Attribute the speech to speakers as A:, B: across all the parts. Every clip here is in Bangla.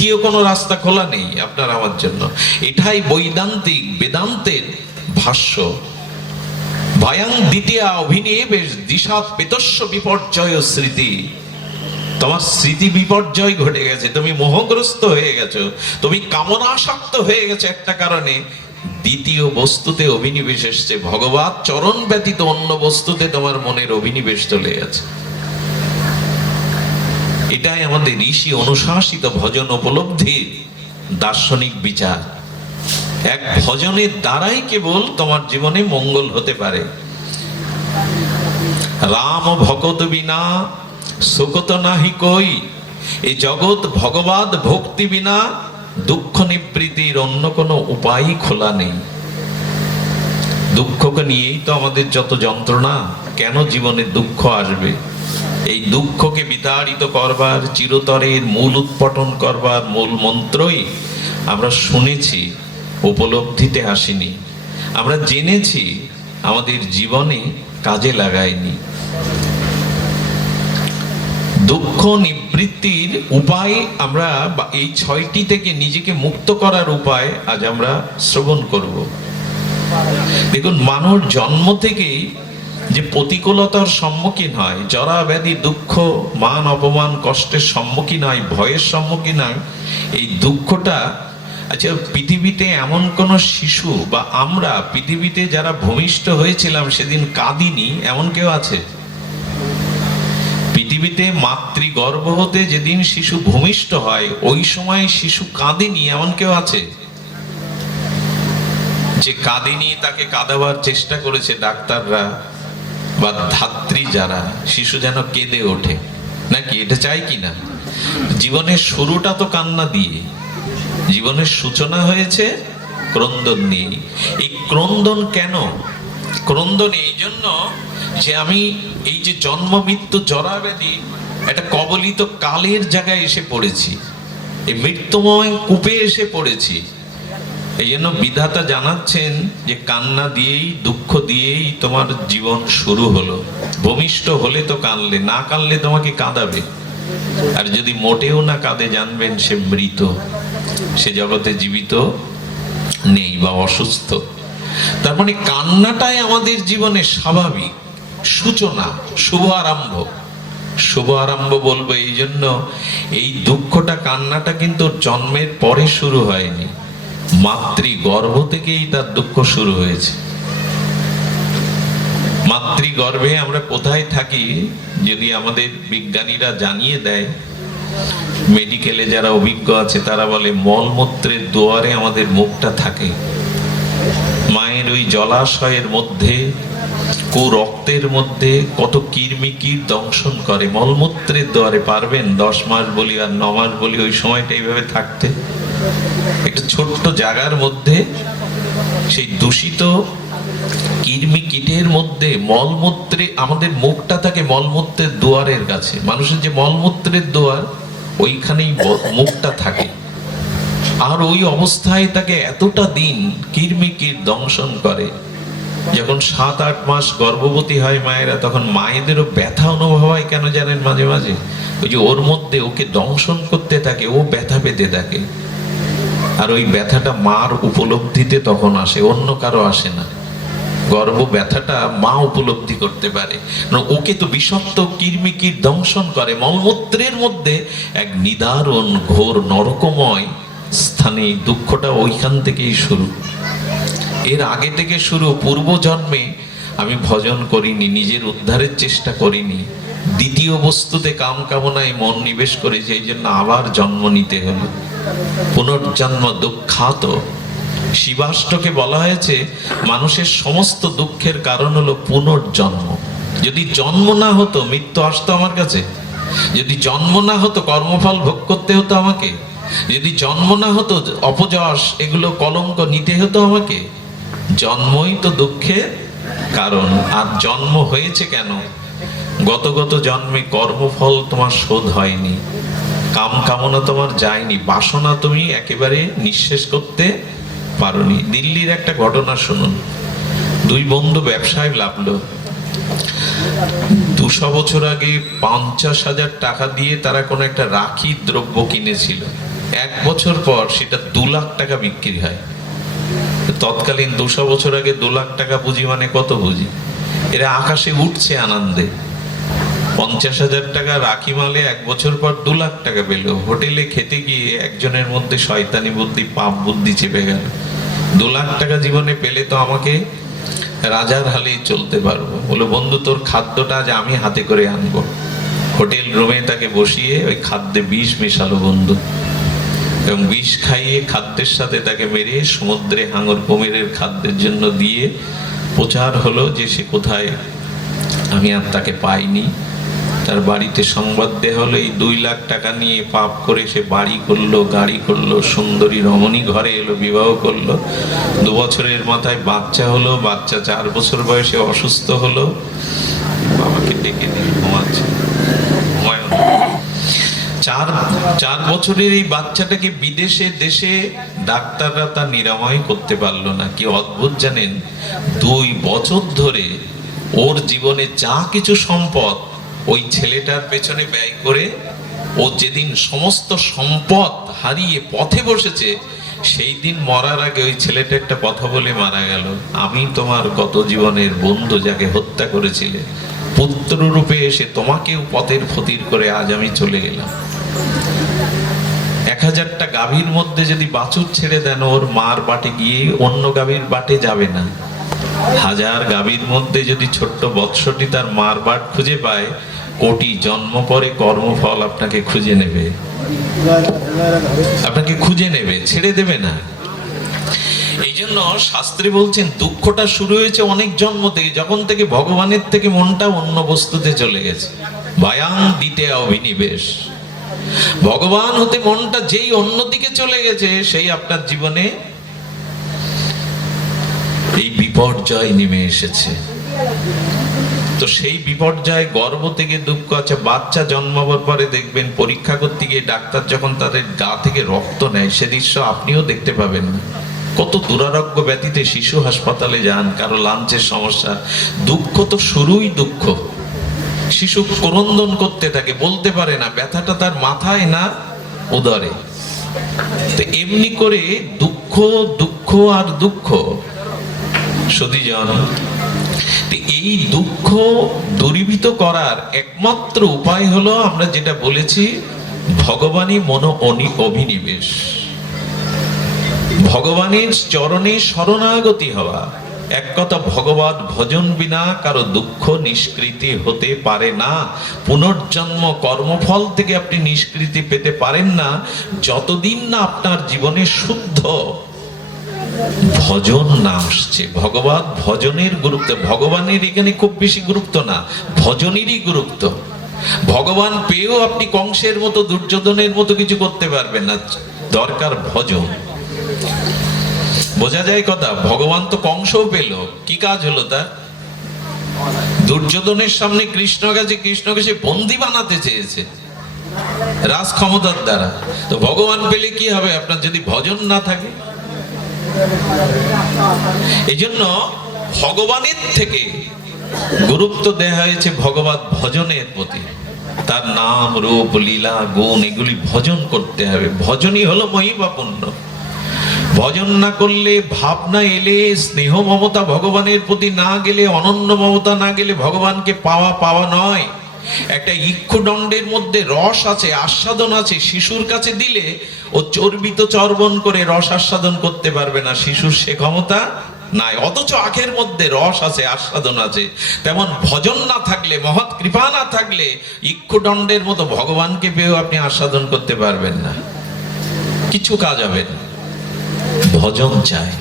A: দ্বিতীয় কোনো রাস্তা খোলা নেই আপনার আমার জন্য। এটাই বৈদান্তিক, বেদান্তের ভাষ্য। ভয়াং দ্বিতীয় অভিনিবেশ দিশাত পেতস্য বিপর্যয় স্মৃতি। তোমার স্মৃতি বিপর্যয় ঘটে গেছে, তুমি মোহগ্রস্ত হয়ে গেছো, তুমি কামনাসক্ত হয়ে গেছো একটা কারণে। দ্বিতীয় বস্তুতে অভিনিবেশ এসছে ভগবান চরণ ব্যতীত অন্য বস্তুতে তোমার মনের অভিনিবেশ চলে গেছে। এটাই আমাদের ঋষি অনুশাসিত ভজন উপলব্ধির দার্শনিক বিচার। এক ভজনের দ্বারাই কেবল তোমার জীবনে মঙ্গল হতে পারে। রাম ভগত বিনা, সুকত নাহি কই এই জগৎ ভগবাদ ভক্তি বিনা, দুঃখ নিবৃত্তির অন্য কোনো উপায় খোলা নেই। দুঃখকে নিয়েই তো আমাদের যত যন্ত্রণা, কেন জীবনে দুঃখ আসবে? এই দুঃখকে বিতাড়িত করবার, চিরতরের মূল উৎপটন করবার মূল মন্ত্রই আমরা শুনেছি, উপলব্ধিতে আসেনি। আমরা জেনেছি, আমাদের জীবনে কাজে লাগাইনি দুঃখ নিবৃত্তির উপায় আমরা এই ছয়টি থেকে নিজেকে মুক্ত করার উপায় আজ আমরা শ্রবণ করব। দেখুন মানুষ জন্ম থেকেই যে প্রতিকূলতার সম্মুখীন হয়, জরা ব্যাধি, দুঃখ, মান অপমান, কষ্টের সম্মুখীন হয়, ভয়ের সম্মুখীন হয়, এই দুঃখটা আচ্ছা পৃথিবীতে এমন কোন শিশু বা আমরা পৃথিবীতে যারা ভূমিষ্ঠ হয়েছিলাম, সেদিন কাঁদিনি, এমন কেউ আছে? পৃথিবীতে মাতৃগর্ভ হতে যেদিন শিশু ভূমিষ্ঠ হয়, ওই সময় শিশু কাঁদেনি, এমন কেউ আছে? যে কাঁদেনি, তাকে কাঁদাবার চেষ্টা করেছে ডাক্তাররা বা ধাত্রী যারা, শিশু যেন কেঁদে ওঠে। নাকি এটা চাই কি না? জীবনের শুরুটা তো কান্না দিয়ে। জীবনের সূচনা হয়েছে ক্রন্দন নিয়ে এই ক্রন্দন কেন? ক্রন্দন এই জন্য যে আমি এই যে জন্ম, মৃত্যু, জরাব্যাধি, একটা কবলিত কালের জায়গায় এসে পড়েছি। এই মৃত্যুময় কূপে এসে পড়েছি। এই জন্য বিধাতা জানাচ্ছেন যে কান্না দিয়েই, দুঃখ দিয়েই তোমার জীবন শুরু হলো। ভূমিষ্ঠ হলে তো কানলে না কানলে তোমাকে কাঁদাবে। আর যদি মোটেও না কাঁদে, জানবেন সে মৃত। সে জগতে জীবিত নেই বা অসুস্থ। তার মানে কান্নাটাই আমাদের জীবনে স্বাভাবিক। সূচনা, শুভ আরম্ভ। শুভ আরম্ভ বলব এই জন্য এই দুঃখটা, কান্নাটা কিন্তু জন্মের পরে শুরু হয়নি। মাতৃ গর্ভ থেকেই তার দুঃখ শুরু হয়েছে। মাতৃগর্ভে আমরা কোথায় থাকি যদি আমাদের বিজ্ঞানীরা জানিয়ে দেয়, মেডিকেলে যারা অভিজ্ঞ আছে তারা বলে, মলমূত্রের দুয়ারে আমাদের মুখটা থাকে। মায়ের ওই জলাশয়ের মধ্যে কু রক্তের মধ্যে কত কিরমিকির দংশন করে। মলমূত্রের দ্বারে পারবেন দশ মাস বলি আর ন মাস বলি ওই সময়টা এইভাবে থাকতে। একটা ছোট্ট জায়গার মধ্যে সেই দূষিত কৃমি কীটের মধ্যে মলমূত্রে, আমাদের মুখটা থাকে মলমূত্রের দুয়ারের কাছে। মানুষের যে মলমূত্রের দুয়ার, ওইখানেই মুখটা থাকে। আর ওই অবস্থায় তাকে এতটা দিন কিরমিকির দংশন করে, যখন সাত, আট মাস গর্ভবতী হয় মায়েরা, তখন মায়েদেরও ব্যথা অনুভব হয় কেন জানেন মাঝে মাঝে? ওই যে ওর মধ্যে ওকে দংশন করতে থাকে, ও ব্যথা পেতে থাকে। আর ওই ব্যথাটা মার উপলব্ধিতে তখন আসে, অন্য কারও আসে না। গর্ব ব্যথাটা মা উপলব্ধি করতে পারে। ওকে তো বিষাক্ত কিরমিকির দংশন করে, মলমূত্রের মধ্যে এক নিদারুণ ঘোর নরকময় স্থানে দুঃখটা ওইখান থেকেই শুরু। এর আগে থেকে শুরু পূর্ব জন্মে আমি ভজন করিনি, নিজের উদ্ধারের চেষ্টা করিনি। দ্বিতীয় বস্তুতে কাম কামনায় মন নিবেশ করেছে এই জন্য আবার জন্ম নিতে হলো। পুনর্জন্ম দুঃখাত। শিবাষ্টকে বলা হয়েছে, মানুষের সমস্ত দুঃখের কারণ হলো পুনর্জন্ম। যদি জন্ম না হতো, মৃত্যু আসতো আমার কাছে। যদি জন্ম না হতো, কর্মফল ভোগ করতে হতো আমাকে। যদি জন্ম না হতো, অপযশ, এগুলো কলঙ্ক নিতে হতো আমাকে। জন্মই তো দুঃখের কারণ। আর জন্ম হয়েছে কেন? গত গত জন্মে কর্মফল তোমার শোধ হয়নি। কাম কামনা তোমার যায়নি। বাসনা তুমি একেবারে নিঃশেষ করতে পারোনি। দিল্লির একটা ঘটনা শুনুন। দুই বন্ধু ব্যবসায় লাভলো। দুশো বছর আগে পঞ্চাশ হাজার টাকা দিয়ে তারা কোনো একটা রাখি দ্রব্য কিনেছিল। এক বছর পর সেটা দু লাখ টাকা বিক্রি হয়। তৎকালীন দুশো বছর আগে দু লাখ টাকা পুঁজি মানে কত পুঁজি? এরা আকাশে উঠছে আনন্দে। পঞ্চাশ হাজার টাকা রাখি মালে এক বছর পর দু লাখ টাকা পেল। হোটেলে খেতে গিয়ে একজনের মধ্যে শয়তানি বুদ্ধি, পাপ বুদ্ধি চেপে গেল। দু লাখ টাকা জীবনে পেলে তো আমাকে রাজার হালেই চলতে পারব। বলো বন্ধু, তোর খাদ্যটা আজ আমি হাতে করে আনব। হোটেল রুমে তাকে বসিয়ে ওই খাদ্যে বিষ মেশালো বন্ধু। এবং বিষ খাইয়ে খাদ্যের সাথে তাকে মেরে সমুদ্রে হাঙর কুমিরের খাদ্যের জন্য দিয়ে প্রচার হলো যে সে কোথায়, আমি আর তাকে পাইনি। তার বাড়িতে সংবাদ দেওয়া হলো দুই লাখ টাকা নিয়ে পাপ করে সে বাড়ি করল, গাড়ি করল, সুন্দরী রমণী ঘরে এলো, বিবাহ করল। দু বছরের মাথায় বাচ্চা হলো, বাচ্চা চার বছর বয়সে অসুস্থ হলো। বাবাকে ডেকে দিয়ে ঘুমাচ্ছে। চার চার বছরের এই বাচ্চাটাকে বিদেশে, দেশে ডাক্তাররা তা নিরাময় করতে পারল না। কি অদ্ভুত জানেন? দুই বছর ধরে ওর জীবনে যা কিছু সম্পদ ওই ছেলেটার পেছনে ব্যয় করে ও যেদিন সমস্ত সম্পদ হারিয়ে পথে বসেছে, সেই দিন মরার আগে ওই ছেলেটা একটা কথা বলে মারা গেল। আমি তোমার গত জীবনের বন্ধু যাকে হত্যা করেছিলে পুত্র রূপে এসে তোমাকেও পথের ফতির করে আজ আমি চলে গেলাম এক হাজারটা গাভীর মধ্যে যদি বাছুর ছেড়ে দেন, ওর মার বাটে গিয়ে অন্য গাভীর বাটে যাবে না। হাজার গাভীর মধ্যে যদি ছোট্ট বৎসটি তার মার বাট খুঁজে পায়, কোটি জন্ম পরে কর্মফল আপনাকে খুঁজে নেবে। আপনাকে খুঁজে নেবে, ছেড়ে দেবে না। এই জন্য শাস্ত্রী বলছেন, দুঃখটা শুরু হয়েছে অনেক জন্ম থেকে, যখন থেকে ভগবানের থেকে মনটা অন্য বস্তুতে চলে গেছে। ভয়াং দিতে অভিনিবেশ ভগবান হতে মনটা যেই অন্যদিকে চলে গেছে, সেই আপনার জীবনে বিপর্যয় নেমে এসেছে। তো সেই বিপর্যয় গর্ভ থেকে দুঃখ আছে। বাচ্চা জন্মাবার পরে দেখবেন পরীক্ষা করতে গিয়ে ডাক্তার যখন তাদের গা থেকে রক্ত নেয়, সে দৃশ্য আপনিও দেখতে পাবেন। না কত দুরারোগ্য ব্যতীতে শিশু হাসপাতালে যান, কারও লাঞ্চের সমস্যা। দুঃখ তো শুরুই দুঃখ। শিশু ক্রন্দন করতে থাকে, বলতে পারে না, ব্যথাটা তার মাথায় না উদরে। তো এমনি করে দুঃখ দুঃখ আর দুঃখ সতীজন। এই দুঃখ দূরীভূত করার একমাত্র উপায় হলো আমরা যেটা বলেছি, ভগবানই মন অভিনিবেশ। ভগবানের চরণে শরণাগতি হওয়া। এক কথা ভগবত ভজন বিনা কারও দুঃখ নিষ্কৃতি হতে পারে না। পুনর্জন্ম কর্মফল থেকে আপনি নিষ্কৃতি পেতে পারেন না। যতদিন না আপনার জীবনে শুদ্ধ ভজন না আসছে। ভগবান ভজনের গুরুত্ব, ভগবানের এখানে খুব বেশি গুরুত্ব না, ভজনেরই গুরুত্ব। ভগবান পেয়েও আপনি কংসের মতো, দুর্যোধনের মতো কিছু করতে পারবেন না। দরকার ভজন। বোঝা যায় কথা? ভগবান তো কংসও পেল। কি কাজ হলো তার? দুর্যোধনের সামনে কৃষ্ণ গেছে কৃষ্ণকে সে বন্দি বানাতে চেয়েছে রাজ ক্ষমতার দ্বারা। তো ভগবান পেলে কি হবে? আপনার যদি ভজন না থাকে এই জন্য ভগবানের থেকে গুরুত্ব দেওয়া হয়েছে ভগবত ভজনের প্রতি। তার নাম, রূপ, লীলা, গুণ, এগুলি ভজন করতে হবে। ভজনই হলো মহিমাপূর্ণ ভজন না করলে, ভাবনা এলে, স্নেহ মমতা ভগবানের প্রতি না গেলে, অনন্য মমতা না গেলে ভগবানকে পাওয়া পাওয়া নয়। একটা ইক্ষুদণ্ডের মধ্যে রস আছে, আস্বাদন আছে, শিশুর কাছে দিলে ও চর্বিত চর্বণ করে রস আস্বাদন করতে পারবে না। শিশুর সে ক্ষমতা নাই। অথচ আখের মধ্যে রস আছে, আস্বাদন আছে। তেমন ভজন না থাকলে, মহৎ কৃপা না থাকলে ইক্ষুদণ্ডের মতো ভগবানকে পেয়েও আপনি আস্বাদন করতে পারবেন না। কিছু কাজ হবে না। ভজন চাই।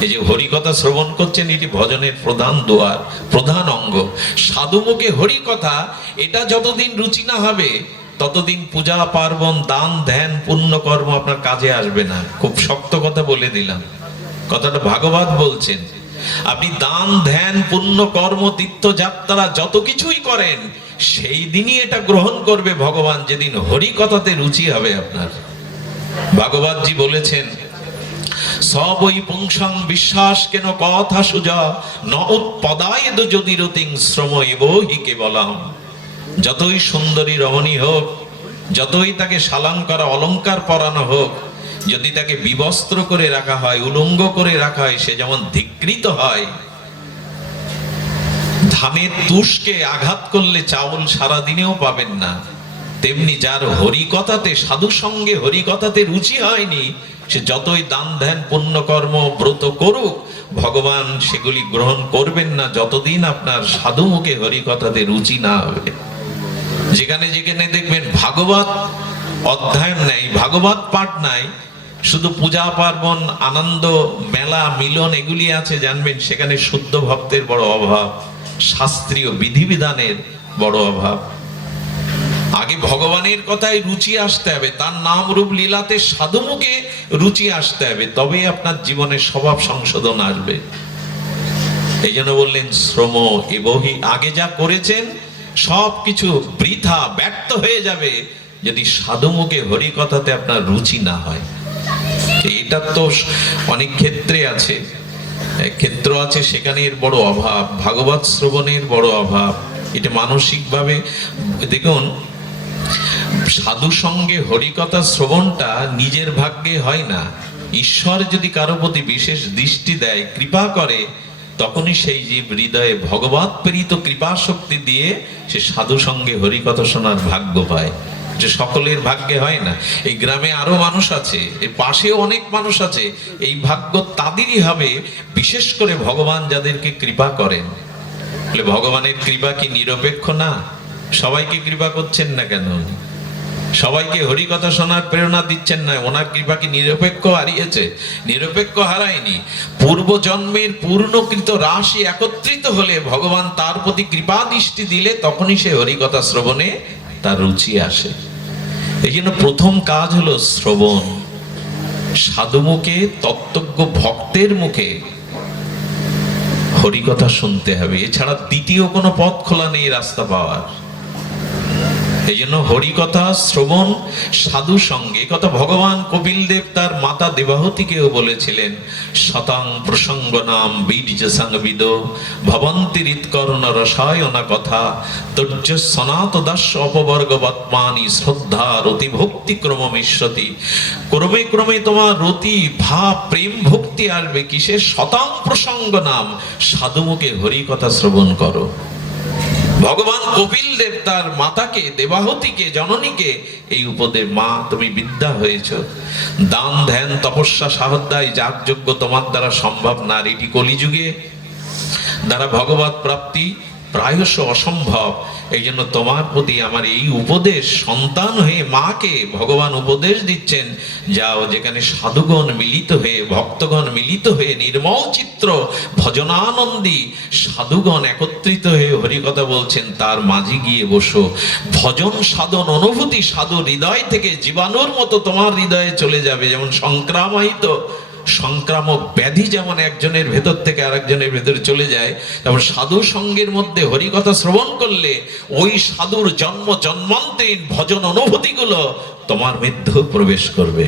A: এই যে হরিকথা শ্রবণ করছেন, এটি ভজনের প্রধান দোয়ার, প্রধান অঙ্গ। সাধুমুখে হরিকথা, এটা যতদিন রুচি না হবে ততদিন পূজা, পার্বণ, দান, ধ্যান পুণ্য কর্ম আপনার কাজে আসবে না। খুব শক্ত কথা বলে দিলাম। কথাটা ভাগবত বলছেন। আপনি দান, ধ্যান পুণ্য কর্ম তীর্থ যাত্রা যত কিছুই করেন, সেই দিনই এটা গ্রহণ করবে ভগবান, যেদিন হরিকথাতে রুচি হবে আপনার। ভাগবতজি বলেছেন সবই পুংসং বিশ্বাস কেন কথা সুজা, ন উৎপদায় যদি রতিং শ্রম এব হি কেবলাম। যতই সুন্দরী রমণী হোক, যতই তাকে সালাম করা অলংকার পরানো হোক, যদি তাকে বিবস্ত্র করে রাখা হয়, উলঙ্গ করে রাখা হয়, সে যেমন ধিকৃত হয়, ধানের তুষকে আঘাত করলে চাউল সারা দিনেও পাবেন না। তেমনি যার হরিকথাতে সাধু সঙ্গে হরিকথাতে রুচি হয়নি, সে যতই দান ধ্যান, পুণ্যকর্ম ব্রত করুক, ভগবান সেগুলি গ্রহণ করবেন না, যতদিন আপনার সাধু মুখে হরিকথাতে রুচি না হবে। যেখানে যেখানে দেখবেন ভাগবত অধ্যয়ন নাই, ভাগবত পাঠ নাই, শুধু পূজা পার্বণ, আনন্দ, মেলা, মিলন এগুলি আছে, জানবেন সেখানে শুদ্ধ ভক্তের বড় অভাব, শাস্ত্রীয় বিধিবিধানের বড় অভাব। আগে ভগবানের কথায় রুচি আসতে হবে, তার নাম রূপ লীলাতে সাধুমুখে রুচি আসতে হবে, তবেই আপনার জীবনে স্বভাব সংশোধন আসবে। এই জন্য বললেন, শ্রম এবহি, আগে যা করেছেন সব কিছু বৃথা, ব্যর্থ হয়ে যাবে যদি সাধুমুখে হরি কথাতে আপনার রুচি না হয়। এটা তো অনেক ক্ষেত্রে আছে। ক্ষেত্র আছে সেখানে এর বড় অভাব, ভাগবত শ্রবণের বড় অভাব। এটা মানসিকভাবে, দেখুন, সাধু সঙ্গে হরিকথা শ্রবণটা নিজের ভাগ্যে হয় না। ঈশ্বর যদি কারও প্রতি বিশেষ দৃষ্টি দেয়, কৃপা করে তখনই সেই জীব হৃদয়ে ভগবত প্রেরিত কৃপা শক্তি দিয়ে সে সাধু সঙ্গে হরিকথা শোনার ভাগ্য পায়। যে সকলের ভাগ্যে হয় না। এই গ্রামে আরও মানুষ আছে, এর পাশেও অনেক মানুষ আছে। এই ভাগ্য তাদেরই হবে, বিশেষ করে ভগবান যাদেরকে কৃপা করেন। ভগবানের কৃপা কি নিরপেক্ষ না? সবাইকে কৃপা করছেন না কেন? সবাইকে হরি কথা শোনার প্রেরণা দিচ্ছেন না, ওনার কৃপা কি নিরপেক্ষ হারিয়েছে, নিরপেক্ষ হারায়নি। পূর্ব জন্মের পূর্ণকৃত রাশি একত্রিত হলে ভগবান তার প্রতি কৃপা দৃষ্টি দিলে তখনই সে হরিকথা শ্রবণে তার রুচি আসে। এই জন্য প্রথম কাজ হলো শ্রবণ। সাধু মুখে তত্ত্বজ্ঞ ভক্তের মুখে হরিকথা শুনতে হবে। এছাড়া দ্বিতীয় কোনো পথ খোলা নেই রাস্তা পাওয়ার। এই জন্য হরিকথা, শ্রবণ, সাধু সঙ্গে কথা ভগবান কপিল দেব তার মাতা দেবাহতীকেও বলেছিলেন, শতাং প্রসঙ্গ নাম বীর্য সংবিদ, ভবন্তি হৃৎকর্ণ রসায়না কথা, তর্য সনাত দাস অপবর্গ বত্মানি শ্রদ্ধা রতি ভক্তি ক্রম মিশ্রতি। ক্রমে ক্রমে তোমার রতি, ভাব, প্রেম, ভক্তি আসবে কিসের শতাং প্রসঙ্গ নাম, সাধুমুখে হরিকথা শ্রবণ করো। ভগবান কপিল দেব তার মাতাকে, দেবাহতিকে, জননীকে এই উপদে মা, তুমি বিদ্যা হয়েছ। দান, ধ্যান, তপস্যা সাহদ্দায় যাগযজ্ঞ তোমার দ্বারা সম্ভব না। এটি কলিযুগে দ্বারা ভগবত প্রাপ্তি প্রায়শ অসম্ভব। এই জন্য তোমার প্রতি আমার এই উপদেশ, সন্তান হয়ে মাকে ভগবান উপদেশ দিচ্ছেন। যাও যেখানে সাধুগণ মিলিত হয়ে, ভক্তগণ মিলিত হয়ে, নির্মল চিত্র, ভজনানন্দী সাধুগণ একত্রিত হয়ে হরিকথা বলছেন, তার মাঝে গিয়ে বসো। ভজন সাধন, অনুভূতি সাধু হৃদয় থেকে জীবাণুর মতো তোমার হৃদয়ে চলে যাবে, যেমন সংক্রামিত সংক্রামক ব্যাধি যেমন একজনের ভেতর থেকে আরেকজনের ভেতরে চলে যায়, তেমন সাধু সঙ্গের মধ্যে হরিকথা শ্রবণ করলে ওই সাধুর জন্ম জন্মান্তরীণ ভজন অনুভূতিগুলো তোমার মধ্যেও প্রবেশ করবে।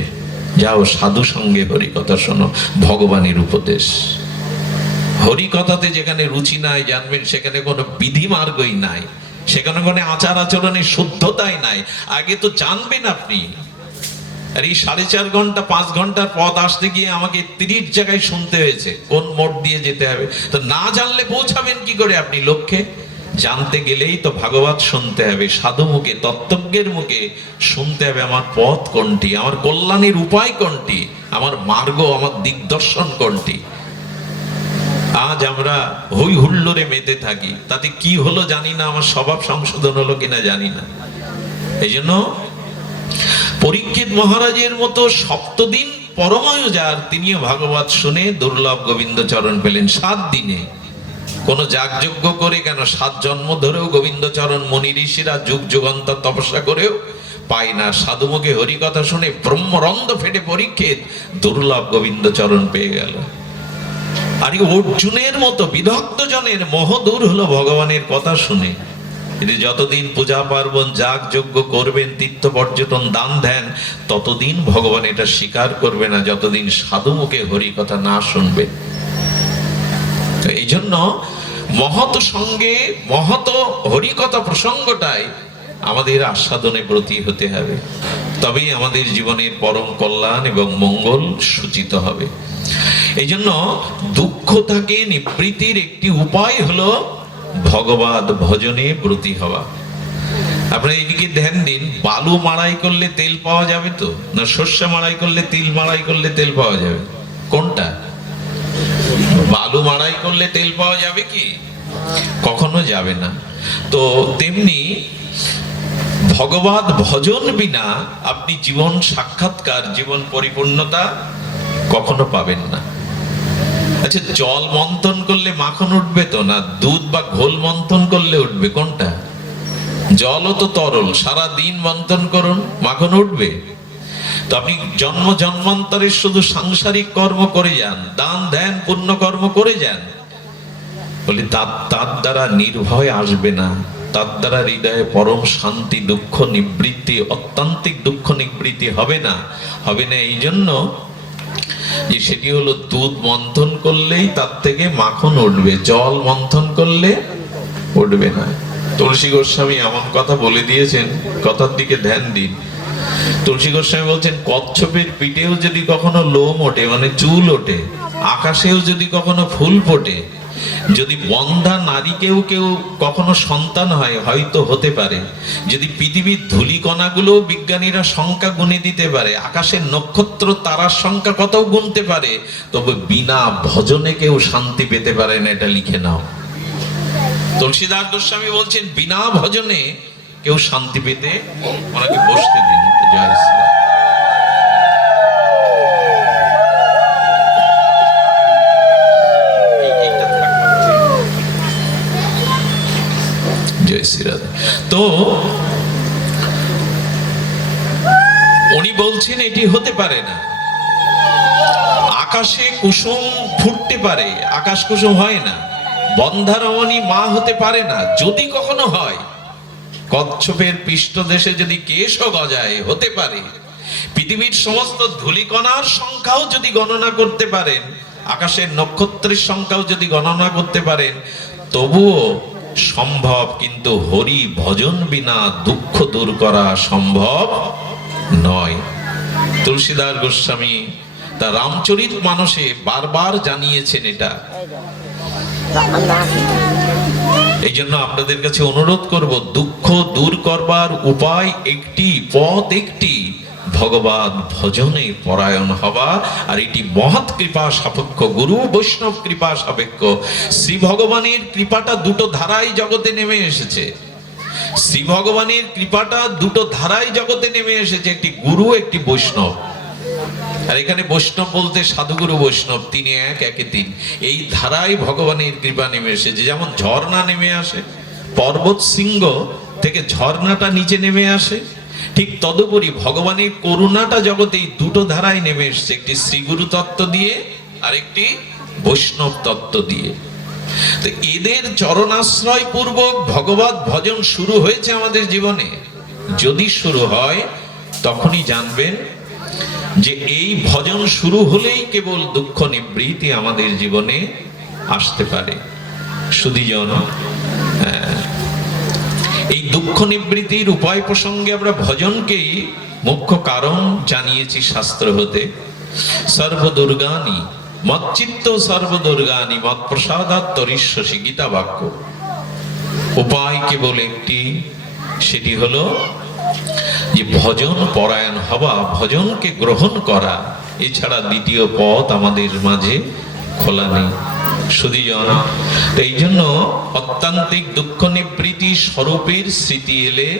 A: যাও সাধু সঙ্গে হরিকথা শোনো, ভগবানের উপদেশ। হরিকথাতে যেখানে রুচি নাই, জানবেন সেখানে কোনো বিধি মার্গই নাই, সেখানে কোনো আচার আচরণের শুদ্ধতাই নাই। আগে তো জানবেন আপনি আর এই সাড়ে চার ঘণ্টা, পাঁচ ঘণ্টার পথ আসতে গিয়ে আমাকে তিরিশ জায়গায় শুনতে হয়েছে, কোন মোড় দিয়ে যেতে হবে। তো না জানলে পৌঁছাবেন কি করে আপনি লক্ষ্যে জানতে গেলেই তো ভাগবত শুনতে হবে, সাধু মুখে, তত্ত্বজ্ঞের মুখে শুনতে হবে আমার পথ কোনটি, আমার কল্যাণের উপায় কোনটি, আমার মার্গ, আমার দিগদর্শন কোনটি। আজ আমরা হই হুল্লোড়ে মেতে থাকি, তাতে কি হলো জানি না, আমার স্বভাব সংশোধন হলো কিনা জানি না। এই জন্য পরীক্ষিত মহারাজের মতো সপ্তদিন পরমায়ু যার, তিনিও ভাগবত শুনে দুর্লভ গোবিন্দ চরণ পেলেন। সাত দিনে। কোন যাগযজ্ঞ করে কেন? সাত জন্ম ধরেও গোবিন্দ চরণ মনি ঋষিরা যুগ যুগান্তর তপস্যা করেও পায় না। সাধুমুখে হরিকথা শুনে ব্রহ্মরন্দ ফেটে পরীক্ষিত দুর্লভ গোবিন্দ চরণ পেয়ে গেল। আর অর্জুনের মতো বিদগ্ধ জনের মহদূর হলো ভগবানের কথা শুনে। কিন্তু যতদিন পূজা পার্বণ যাগ যজ্ঞ করবেন, তীর্থ পর্যটন দান ধ্যান, ততদিন ভগবান এটা স্বীকার করবে না, যতদিন সাধু মুখে হরি কথা না শুনবে। এই জন্য মহত সঙ্গে, মহৎ হরিকথা প্রসঙ্গটাই আমাদের আস্বাদনে ব্রতী হতে হবে। তবেই আমাদের জীবনের পরম কল্যাণ এবং মঙ্গল সূচিত হবে। এই জন্য দুঃখ থাকে নিবৃত্তির একটি উপায় হলো ভগবত ভজনে ব্রতী হওয়া। আপনারা এদিকে ধ্যান দিন, বালু মাড়াই করলে তেল পাওয়া যাবে তো? না শস্য মাড়াই করলে তিল, মাড়াই করলে তেল পাওয়া যাবে? কোনটা? বালু মাড়াই করলে তেল পাওয়া যাবে কি? কখনো যাবে না। তো তেমনি ভগবত ভজন বিনা আপনি জীবন সাক্ষাৎকার, জীবন পরিপূর্ণতা কখনো পাবেন না। আচ্ছা জল মন্থন করলে মাখন উঠবে তো, না দুধ বা ঘোল মন্থন করলে উঠবে? কোনটা? জলও তো তরল, সারা দিন মন্থন করুন, মাখন উঠবে। তো আপনি জন্ম জন্মান্তরে শুধু সাংসারিক কর্ম করে যান, দান ধ্যান পুণ্য কর্ম করে যান। বলি, তার তার দ্বারা নির্ভয় আসবে না, তার দ্বারা হৃদয়ে পরম শান্তি, দুঃখ নিবৃত্তি, অত্যান্তিক দুঃখ নিবৃত্তি হবে না হবে না। এই জন্য যে সেটি হলো দুধ মন্থন করলেই তার থেকে মাখন উঠবে, জল মন্থন করলে উঠবে না। তুলসী গোস্বামী এমন কথা বলে দিয়েছেন, কথার দিকে ধ্যান দিন। তুলসী গোস্বামী বলছেন, কচ্ছপের পিঠেও যদি কখনো লোম ওঠে মানে চুল ওঠে, আকাশেও যদি কখনো ফুল ফোটে যদি বন্ধা নারীকেও কেউ কখনো সন্তান হয়, হয়তো হতে পারে। যদি পৃথিবীর ধূলিকণাগুলো বিজ্ঞানীরা সংখ্যা গুনে দিতে পারে, আকাশের নক্ষত্র তারার সংখ্যা কত গুনতে পারে, তবে বিনা ভজনে কেউ শান্তি পেতে পারে না, এটা লিখে নাও। তুলসীদাস গোস্বামী বলছেন, বিনা ভজনে কেউ শান্তি পেতে ওনাকে বসতে দিন, জয় শ্রী জয় তো উনি বলছেন, এটি হতে পারে না। আকাশে কুসুম ফুটতে পারে, আকাশ কুসুম হয় না। বন্ধারমণী মা হতে পারে না, যদি কখনো হয়। কচ্ছপের পৃষ্ঠদেশে যদি কেশও গজায়, হতে পারে। পৃথিবীর সমস্ত ধুলিকণার সংখ্যাও যদি গণনা করতে পারেন, আকাশের নক্ষত্রের সংখ্যাও যদি গণনা করতে পারেন, তবুও সম্ভব, কিন্তু হরি ভজন বিনা দুঃখ দূর করা সম্ভব নয়। তুলসীদার গোস্বামী, তা রামচরিত মানসে বারবার জানিয়েছেন এটা। এই জন্য আপনাদের কাছে অনুরোধ করব, দুঃখ দূর করবার উপায় একটি, পথ একটি ভগবান ভজনে পরায়ণ হওয়া, আর এটি মহৎ কৃপা সাপেক্ষ, গুরু বৈষ্ণব কৃপা সাপেক্ষ। শ্রী ভগবানের কৃপাটা দুটো ধারায় জগতে নেমে এসেছে। শ্রী ভগবানের কৃপাটা দুটো ধারায় জগতে নেমে এসেছে, একটি গুরু, একটি বৈষ্ণব। আর এখানে বৈষ্ণব বলতে সাধুগুরু বৈষ্ণব, তিনি এক, একে তিন। এই ধারায় ভগবানের কৃপা নেমে এসেছে। যেমন ঝর্ণা নেমে আসে, পর্বত শৃঙ্গ থেকে ঝর্ণাটা নিচে নেমে আসে ঠিক তদুপরি ভগবানের করুণাটা জগতে এই দুটো ধারায় নেমে এসেছে। একটি শ্রীগুরু তত্ত্ব দিয়ে আর একটি বৈষ্ণব তত্ত্ব দিয়ে। তো এদের চরণাশ্রয় পূর্বক ভগবত ভজন শুরু হয়েছে আমাদের জীবনে। যদি শুরু হয়, তখনই জানবেন যে এই ভজন শুরু হলেই কেবল দুঃখ নিবৃত্তি আমাদের জীবনে আসতে পারে। সুদীজন দুঃখ নিবৃত্তির উপায় প্রসঙ্গে আমরা ভজনকেই মুখ্য কারণ জানিয়েছি শাস্ত্র হতে। সর্বদুর্গানি, মৎচিত্ত সর্বদুর্গানি মত প্রসাদাত তরিষ্যসি গীতা বাক্য উপায় কেবল একটি, সেটি হলো যে ভজন পরায়ণ হওয়া, ভজনকে গ্রহণ করা, এছাড়া দ্বিতীয় পথ আমাদের মাঝে খোলা নেই। সুদীজন এই জন্য অত্যান্তিক দুঃখ নিবৃত্তি স্বরূপের স্মৃতি এলে,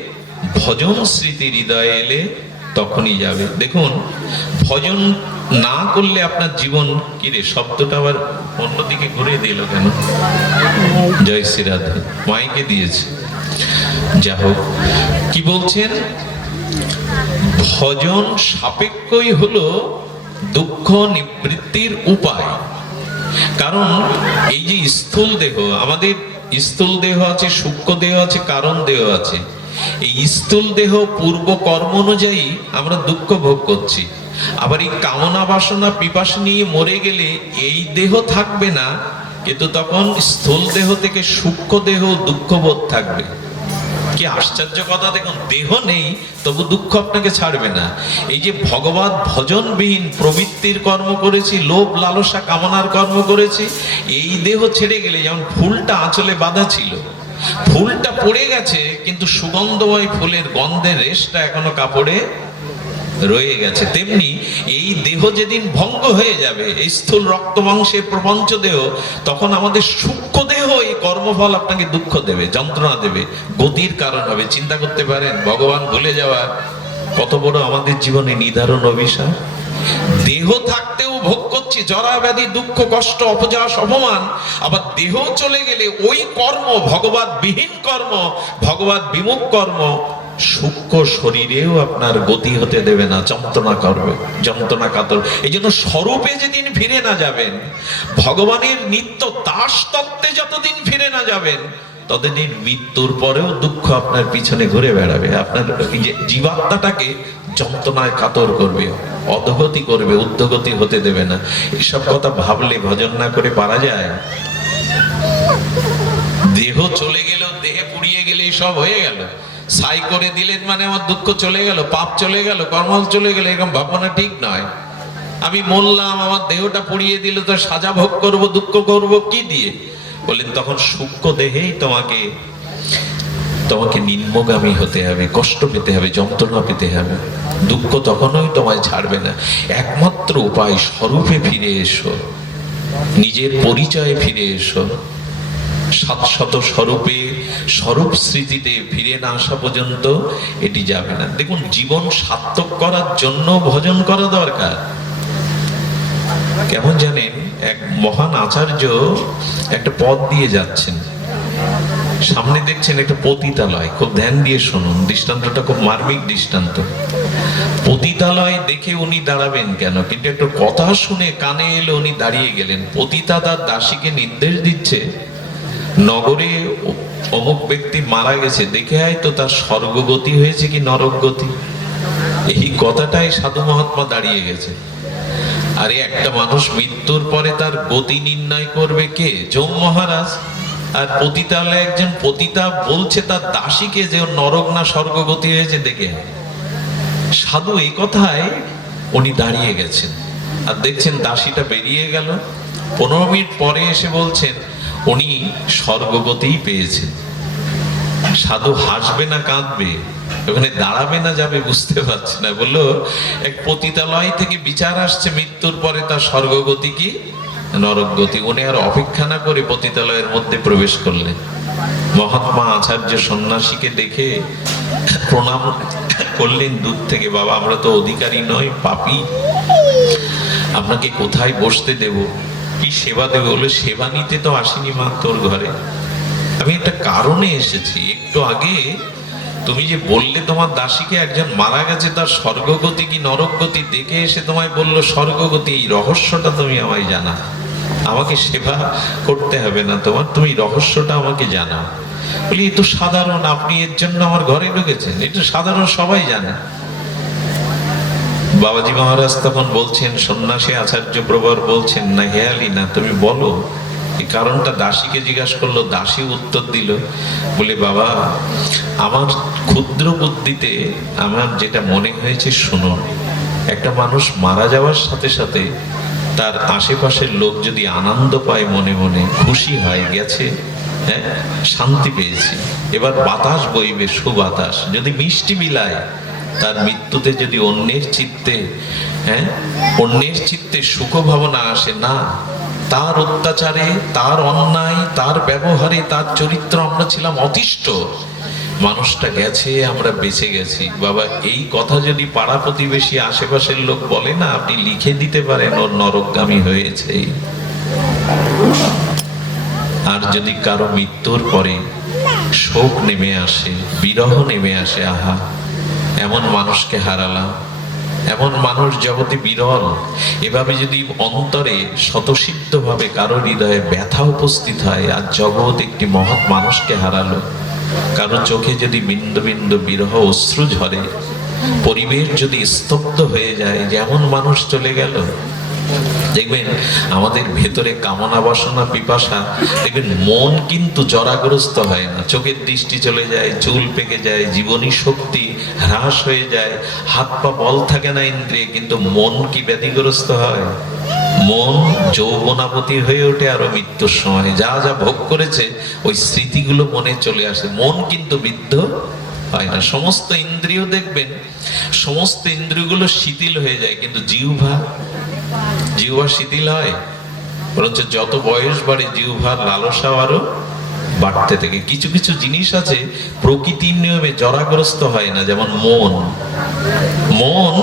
A: ভজন স্মৃতি হৃদয়ে এলে তখনই যাবে। দেখুন, ভজন না করলে আপনার জীবন কিরে শব্দটা আবার অন্যদিকে ঘুরে দিল কেন? জয় শ্রী রাধে। মাইকে দিয়েছে। যা হোক। কি বলছেন? ভজন সাপেক্ষই হলো দুঃখ নিবৃত্তির উপায়। কারণ এই যে স্থূল দেহ, আমাদের স্থূল দেহ আছে, সূক্ষ্ম দেহ আছে, কারণ দেহ আছে। এই স্থূল দেহ পূর্ব কর্ম অনুযায়ী আমরা দুঃখ ভোগ করছি। আবার এই কামনা বাসনা, পিপাস নিয়ে মরে গেলে এই দেহ থাকবে না, কিন্তু তখন স্থূল দেহ থেকে সূক্ষ্ম দেহ দুঃখবোধ থাকবে। কি আশ্চর্য কথা, দেখুন, দেহ নেই, তবু দুঃখ আপনাকে ছাড়বে না। এই যে ভগবত ভজনবিহীন প্রবৃত্তির কর্ম করেছি, লোভ, লালসা কামনার কর্ম করেছি, এই দেহ ছেড়ে গেলে যেমন ফুলটা আঁচলে বাঁধা ছিল, ফুলটা পড়ে গেছে, কিন্তু সুগন্ধময় ফুলের গন্ধের রেশটা এখনও কাপড়ে রয়ে গেছে। তেমনি এই দেহ যেদিন ভঙ্গ হয়ে যাবে, এই স্থূল রক্ত মাংসের প্রপঞ্চ দেহ তখন আমাদের এই কর্মফল আপনাকে দুঃখ দেবে, যন্ত্রণা দেবে, গতির কারণ হবে। চিন্তা করতে পারেন, ভগবান ভুলে যাওয়া কত বড় আমাদের জীবনে নির্ধারণ অভিশাপ। দেহ থাকতেও ভোগ করছি, জরা ব্যাধি, দুঃখ, কষ্ট অপযাস অপমান, আবার দেহ চলে গেলে ওই কর্ম ভগবত বিহীন কর্ম, ভগবত বিমুখ কর্ম সূক্ষ্ম শরীরেও আপনার গতি হতে দেবে না, যন্ত্রণা করবে, যন্ত্রণা কাতর। এই জন্য স্বরূপে যেদিন ফিরে না যাবেন, ভগবানের নিত্য দাস তত্ত্বে যতদিন ফিরে না যাবেন, ততদিন মৃত্যুর পরেও দুঃখ আপনার পিছনে ঘুরে বেড়াবে। আপনার জীবাত্মাটাকে যন্ত্রণায় কাতর করবে, অধগতি করবে উদ্ধগতি হতে দেবে না। এসব কথা ভাবলে ভজন না করে পারা যায়। দেহ চলে গেল, দেহে পুড়িয়ে গেলে সব হয়ে গেল। সাই করে দিলেন মানে আমার দুঃখ চলে গেল, পাপ চলে গেল কর্ম চলে গেল, এরকম ভাবনা ঠিক নয়। আমি মরলাম আমার দেহটা পুড়িয়ে দিল, তো সাজা ভোগ করব, দুঃখ করব, কি দিয়ে? বললেন, তখন সূক্ষ্ম দেহেই তোমাকে তোমাকে নিম্নগামী হতে হবে, কষ্ট পেতে হবে, যন্ত্রণা পেতে হবে। দুঃখ তখনই তোমায় ছাড়বে না। একমাত্র উপায়, স্বরূপে ফিরে এসো, নিজের পরিচয়ে ফিরে এসো। সাত শত স্বরূপে স্বরূপ স্মৃতিতে ফিরে না আসা পর্যন্ত এটি যাবে না। দেখুন, জীবন সার্থক করার জন্য ভজন করা দরকার। কেমন জানেন, এক মহান আচার্য একটা পথ দিয়ে যাচ্ছেন। সামনে দেখছেন একটা পতিতালয়। খুব ধ্যান দিয়ে শুনুন, দৃষ্টান্তটা খুব মার্মিক দৃষ্টান্ত। পতিতালয় দেখে উনি দাঁড়াবেন কেন? কিন্তু একটা কথা শুনে কানে এলে উনি দাঁড়িয়ে গেলেন। পতিতা তার দাসীকে নির্দেশ দিচ্ছে, নগরে অমুক ব্যক্তি মারা গেছে, দেখে আয় তো তার স্বর্গগতি হয়েছে কি নরকগতি। এই কথাটাই সাধু মহাত্মা দাঁড়িয়ে গেছে। আরে একটা মানুষ মৃত্যুর পরে তার গতি নির্ণয় করবে কে? যম মহারাজ। আর পতিতালয়ে একজন পতিতা বলছে তার দাসীকে যে নরক না স্বর্গগতি হয়েছে, দেখে সাধু এই কথায় উনি দাঁড়িয়ে গেছেন। আর দেখছেন দাসীটা বেরিয়ে গেল। পনেরো মিনিট পরে এসে বলছেন উনি স্বর্গগতিই পেয়েছেন। সাধু হাসবে না, কাঁদবে, ওখানে দাঁড়াবে না, যাবে, বুঝতে পারছে না। বলল, এক পতিতালয় থেকে বিচার আসছে, মৃত্যুর পরে তার স্বর্গগতি কি? নরকগতি উনি আর অপেক্ষা না করে পতিতালয়ের মধ্যে প্রবেশ করলেন। মহাত্মা আচার্য সন্ন্যাসীকে দেখে প্রণাম করলেন দূর থেকে, বাবা, আমরা তো অধিকারী নয় পাপি। আপনাকে কোথায় বসতে দেব? কি সেবা দেবে বলে সেবা নিতে তো আসিনি মা তোর ঘরে। আমি একটা কারণে এসেছি, একটু আগে তুমি যে বললে তোমার দাসীকে একজন মারা গেছে, তার স্বর্গগতি কি নরকগতি দেখে এসে তোমায় বলল, স্বর্গগতি, এই রহস্যটা তুমি আমায় জানা। আমাকে সেবা করতে হবে না তোমার, তুমি রহস্যটা আমাকে জানা বলি, এ তো সাধারণ, আপনি এর জন্য আমার ঘরে ঢুকেছেন, এটা সাধারণ সবাই জানে। বাবাজি মহারাজ তখন বলছেন, সন্ন্যাসী আচার্য প্রবর বলছেন, না হেয়ালি না তুমি বলো। কারণটা দাসীকে জিজ্ঞাসা করল, দাসী উত্তর দিল, বলে, বাবা, আমার ক্ষুদ্র বুদ্ধিতে আমার যেটা মনে হয়েছে শুনুন একটা মানুষ মারা যাওয়ার সাথে সাথে তার আশেপাশের লোক যদি আনন্দ পায় মনে মনে, খুশি হয়, গেছে হ্যাঁ শান্তি পেয়েছি। এবার বাতাস বইবে, সুবাতাস। যদি মিষ্টি বিলায় তার মৃত্যুতে যদি অন্যের চিত্তে হ্যাঁ অন্যের চিত্তে সুখ ভাবনা আসে, না, তার অত্যাচারে, তার অন্যায়, তার ব্যবহারে, তার চরিত্র আমরা ছিলাম অতিষ্ঠ। মানুষটা গেছে, আমরা বেঁচে গেছি। বাবা, এই কথা যদি পাড়া প্রতিবেশী আশেপাশের লোক বলে না, আপনি লিখে দিতে পারেন, ওর নরকগামী হয়েছে। আর যদি কারও মৃত্যুর পরে শোক নেমে আসে, বিরহ নেমে আসে, আহা এমন মানুষকে হারালাম, এমন মানুষ জগতে বিরল। এভাবে যদি অন্তরে স্বতসিদ্ধভাবে কারও হৃদয়ে ব্যথা উপস্থিত হয়, আর জগৎ একটি মহৎ মানুষকে হারালো, কারও চোখে যদি বিন্দু বিন্দু বিরহ অশ্রু ঝরে, পরিবেশ যদি স্তব্ধ হয়ে যায়, যেমন মানুষ চলে গেল দেখবেন, আমাদের ভেতরে কামনা, বাসনা, পিপাসা, দেখবেন, মন কিন্তু জরাগ্রস্ত হয় না। চোখের দৃষ্টি চলে যায়, চুল পেকে যায়, জীবনী শক্তি হ্রাস হয়ে যায়, হাত পা বল থাকে না ইন্দ্রিয়ে, কিন্তু মন কি ব্যাধিগ্রস্ত হয়? মন যৌবনাপতি হয়ে ওঠে আরও মৃত্যুর সময়। যা যা ভোগ করেছে, ওই স্মৃতিগুলো মনে চলে আসে। মন কিন্তু বৃদ্ধ হয় না। সমস্ত ইন্দ্রিয় দেখবেন, সমস্ত ইন্দ্রিয়গুলো শিথিল হয়ে যায়, কিন্তু জিহ্বা জিহ্বা শিথিল হয়। বরঞ্চ যত বয়স বাড়ে জিহ্বার লালসাও আরও বাড়তে থাকে। কিছু কিছু জিনিস আছে প্রকৃতির নিয়মে জরাগ্রস্ত হয় না, যেমন মন। মন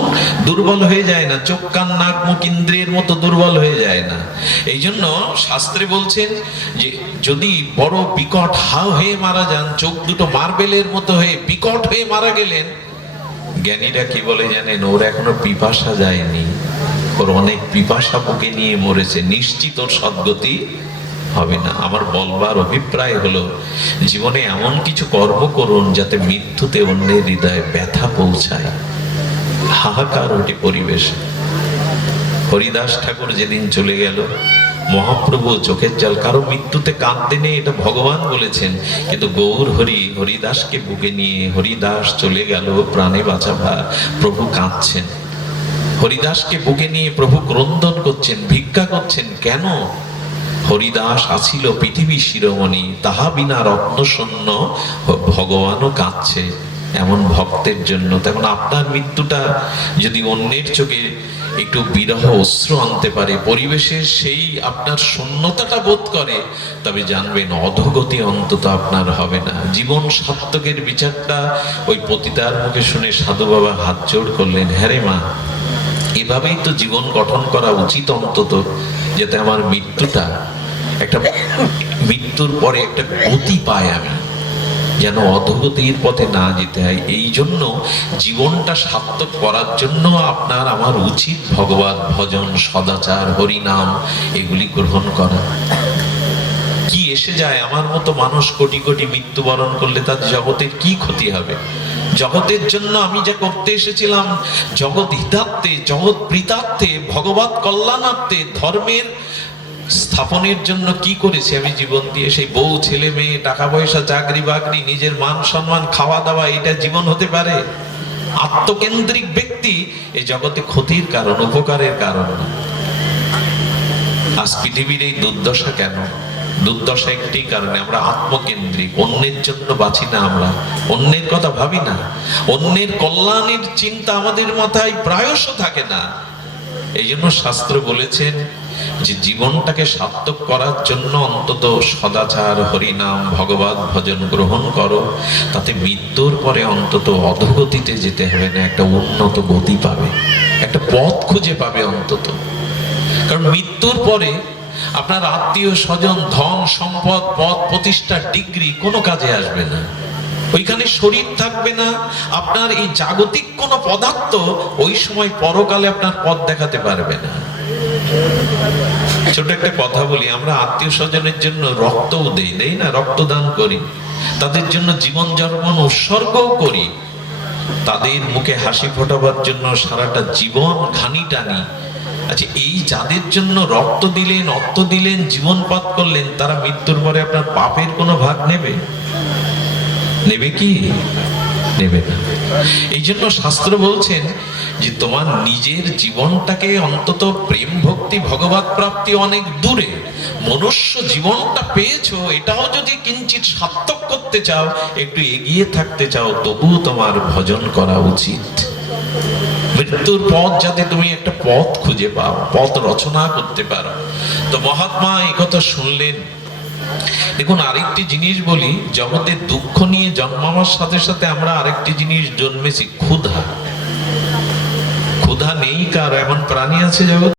A: দুর্বল হয়ে যায় না, চোখ, কান, নাক, মুখ, ইন্দ্রিয়ের মতো দুর্বল হয়ে যায় না। এই জন্য শাস্ত্রে বলছেন যে, যদি বড় বিকট হাও হয়ে মারা যান, চোখ দুটো মার্বেলের মতো হয়ে বিকট হয়ে মারা গেলেন, জ্ঞানীরা কি বলে জানেন, ওর এখনও পিপাসা যায়নি। ওর অনেক পিপাসা বুকে নিয়ে মরেছে, নিশ্চিত ওর সদ্গতি হবে না। আমার বলবার অভিপ্রায় হলো, জীবনে এমন কিছু কর্ম করুন যাতে মৃত্যুতে অন্যের হৃদয়ে ব্যথা পৌঁছায়। হাহাকার ওটি পরিবেশ। হরিদাস ঠাকুর যেদিন চলে গেল, মহাপ্রভু চোখের জল, কারও মৃত্যুতে কাঁদতে নেই এটা ভগবান বলেছেন, কিন্তু গৌর হরি, হরিদাসকে বুকে নিয়ে হরিদাস চলে গেল, প্রাণে বাঁচাবা প্রভু কাঁদছেন। হরিদাসকে বুকে নিয়ে প্রভু ক্রন্দন করছেন, ভিক্ষা করছেন, কেন? হরিদাস আছিল পৃথিবী শিরোমণি, তাহা বিনা রত্ন শূন্য ভগবানও কাঁদছে, এমন ভক্তের জন্য। তখন আপনার মৃত্যুটা যদি অন্যের চোখে একটু বিরহ অশ্রু আনতে পারে পরিবেশের সেই আপনার শূন্যতাটা বোধ করে, তবে জানবেন অধগতি অন্তত আপনার হবে না। জীবন সার্থকের বিচারটা ওই পতিতার মুখে শুনে সাধু বাবা হাত জোড় করলেন হ্যাঁ রে মা এভাবেই তো জীবন গঠন করা উচিত অন্তত, যাতে আমার মৃত্যুটা একটা মৃত্যুর পরে একটা গতি পায় আমি, যেন অধগতির পথে না যেতে হয়। এই জন্য জীবনটা সার্থক করার জন্য আপনার আমার উচিত ভগবত ভজন, সদাচার, হরিনাম এগুলি গ্রহণ করা। কি এসে যায়? আমার মতো মানুষ কোটি কোটি মৃত্যুবরণ করলে তার জগতের কি ক্ষতি হবে? জগতের জন্য আমি যা করতে এসেছিলাম, জগৎ হিতার্থে, জগৎ প্রীতার্থে ভগবত কল্যাণার্থে, ধর্মের স্থাপনের জন্য কি করেছি আমি জীবন দিয়ে? সেই বউ, ছেলে, মেয়ে, টাকা পয়সা, চাকরি বাকরি, নিজের মান সম্মান খাওয়া দাওয়া এটা জীবন হতে পারে? আত্মকেন্দ্রিক ব্যক্তি এই জগতে ক্ষতির কারণ, উপকারের কারণ আজ পৃথিবীর এই দুর্দশা কেন? দুর্দশা একটি কারণে আমরা আত্মকেন্দ্রিক, অন্যের জন্য বাঁচি না আমরা, অন্যের কথা ভাবি না। অন্যের কল্যাণের চিন্তা আমাদের মাথায় প্রায়শ থাকে না। এই জন্য শাস্ত্র বলেছেন যে জীবনটাকে সার্থক করার জন্য অন্তত সদাচার, হরিনাম, ভগবত ভজন গ্রহণ করো। তাতে মৃত্যুর পরে অন্তত অধগতিতে যেতে হবে না, একটা উন্নত গতি পাবে, একটা পথ খুঁজে পাবে অন্তত। কারণ মৃত্যুর পরে আপনার আত্মীয় স্বজন, ধন, সম্পদ, পদ, প্রতিষ্ঠা, ডিগ্রি কোনো কাজে আসবে না। ওইখানে শরীর থাকবে না। আপনার এই জাগতিক কোনো পদার্থ ওই সময় পরকালে আপনার পথ দেখাতে পারবে না। ছোট একটা কথা বলি, আমরা আত্মীয় স্বজনের জন্য রক্তও দেই দেই না? রক্তদান করি। তাদের জন্য জীবন জন্মন উৎসর্গও করি। তাদের মুখে হাসি ফোটাবার জন্য সারাটা জীবন ঘানি টানি আচ্ছা এই যাদের জন্য রক্ত দিলেন, অর্থ দিলেন, জীবনপাত করলেন, তারা মৃত্যুর পরে আপনার পাপের কোনো ভাগ নেবে? নেবে কি? নেবে না। এই জন্য শাস্ত্র বলছেন যে, তোমার নিজের জীবনটাকে অন্তত প্রেম ভক্তি, ভগবত প্রাপ্তি অনেক দূরে। মনুষ্য জীবনটা পেয়েছ, এটাও যদি কিঞ্চিত সার্থক করতে চাও, একটু এগিয়ে থাকতে চাও, তবুও তোমার ভজন করা উচিত। মৃত্যুর পথ যাতে তুমি একটা পথ খুঁজে পাও, পথ রচনা করতে পারো। তো মহাত্মা এই কথা শুনলেন। দেখুন, আরেকটি জিনিস বলি, জগতে দুঃখ নিয়ে জন্মাবার সাথে সাথে আমরা আরেকটি জিনিস জন্মেছি, ক্ষুধা। ক্ষুধা নেই কার, এমন প্রাণী আছে জগৎ